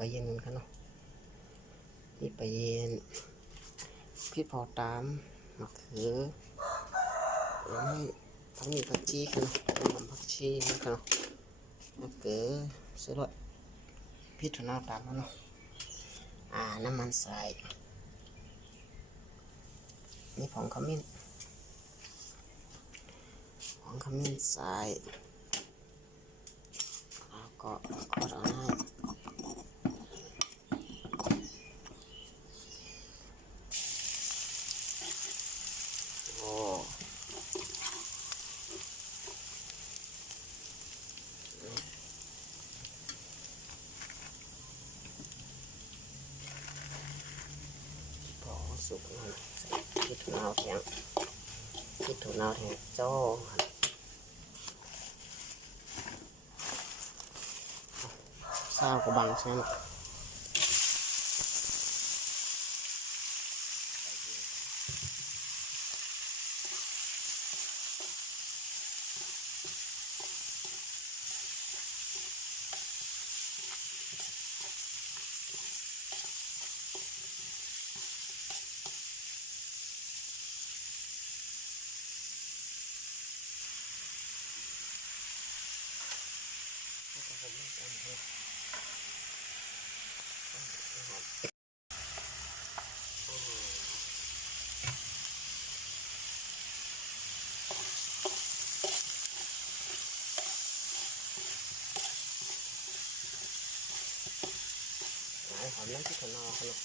ไปเย็นกันครับเนาะนี่ไปเย็นพริกเผาตามมะเขือแล้วให้ทั้งมีผักชีกันเนาะผักชีกันเนาะมะเขือสลัดพริกถั่วเน่าตามเนาะน้ำมันใส่นี่ผงขมิ้นใส่แล้วก็คนเอาให้โอ้พอสุกแล้วใส่พริกถั่วเน่าแห้งโจ้ซาวกับบางใช่ไหมหอมน้ำพริกถั่วเน่าครับ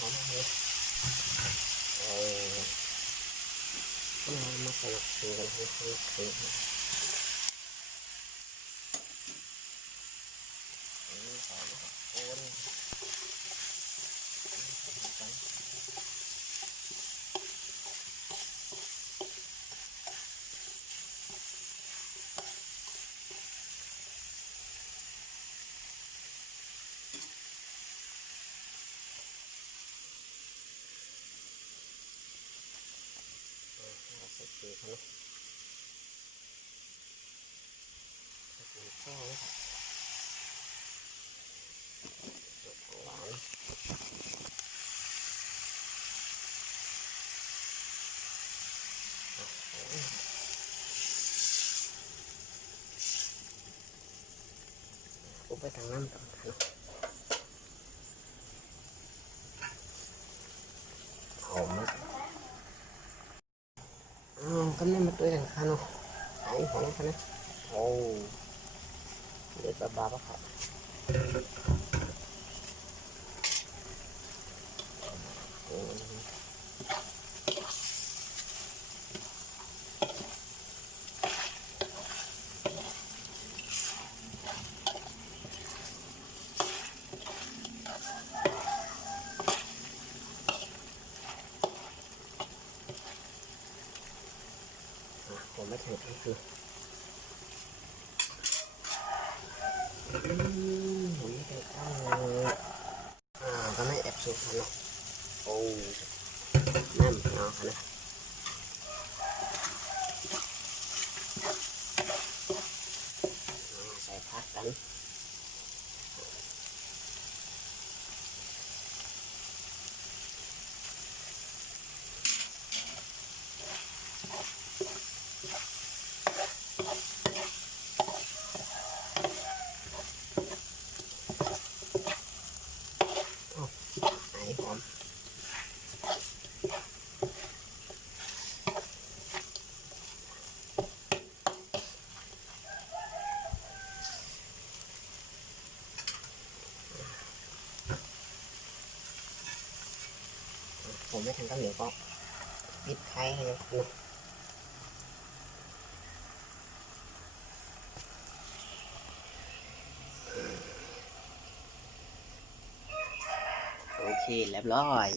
หอมเลยมาสลับกันให้คือโอนใส่เกลือเขาเนาะใส่เกลือข้าวนะครับหวานอุบไปทางน้ำก่อนครับหอมมากก็ไม่มาตัวอย่างค่ะเนาะหายหอมค่ะนะโอ้เด็ดบ้าๆปะครับผมไม่ถึงคือผมไม่ถึงข้าวเลยก็ไม่แอบสุกค่ะเนาะโอ้น้ำเนาะค่ะนะใส่ผักกันหายหอมผมไม่ทันก็เหนียวก็ปิดไข่ให้คุณโอเคเรียบร้อย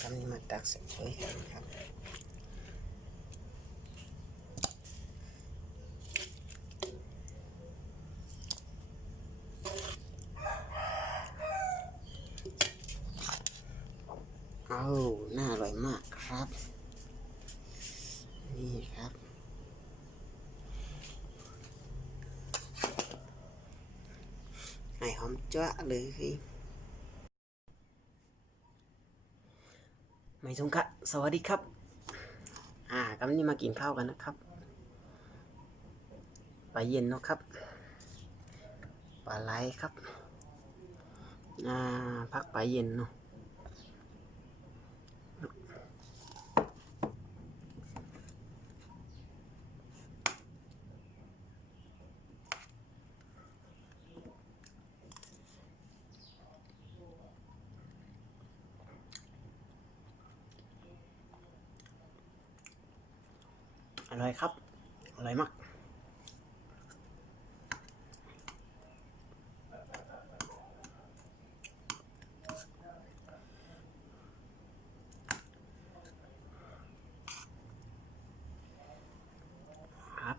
กำนี้มาตักใส่ถ้วยครับ ให้หอมจ้ะเลยไม่ชงคะสวัสดีครับกำลังมากินข้าวกันนะครับปลาเย็นเนาะครับปลาไหลครับพักปลาเย็นเนาะอร่อยครับอร่อยมากครับ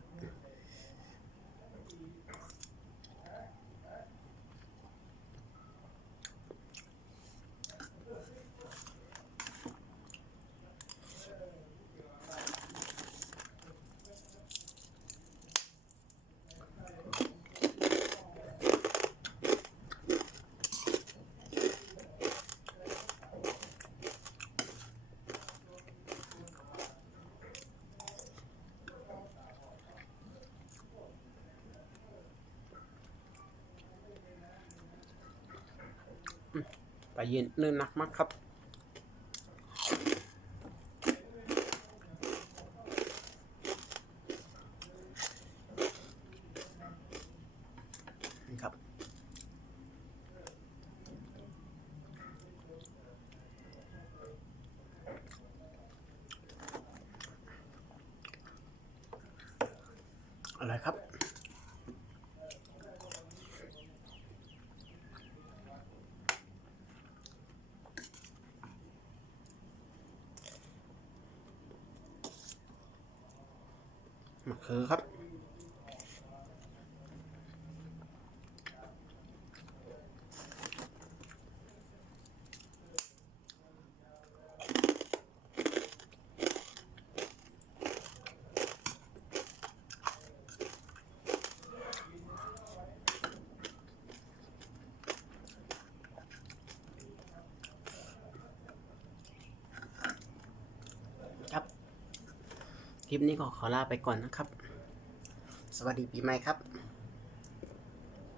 ปลาเย็นเนื้อหนักมากครับนี่ครับอะไรครับมะเขือครับครับคลิปนี้ก็ขอลาไปก่อนนะครับสวัสดีปีใหม่ครับ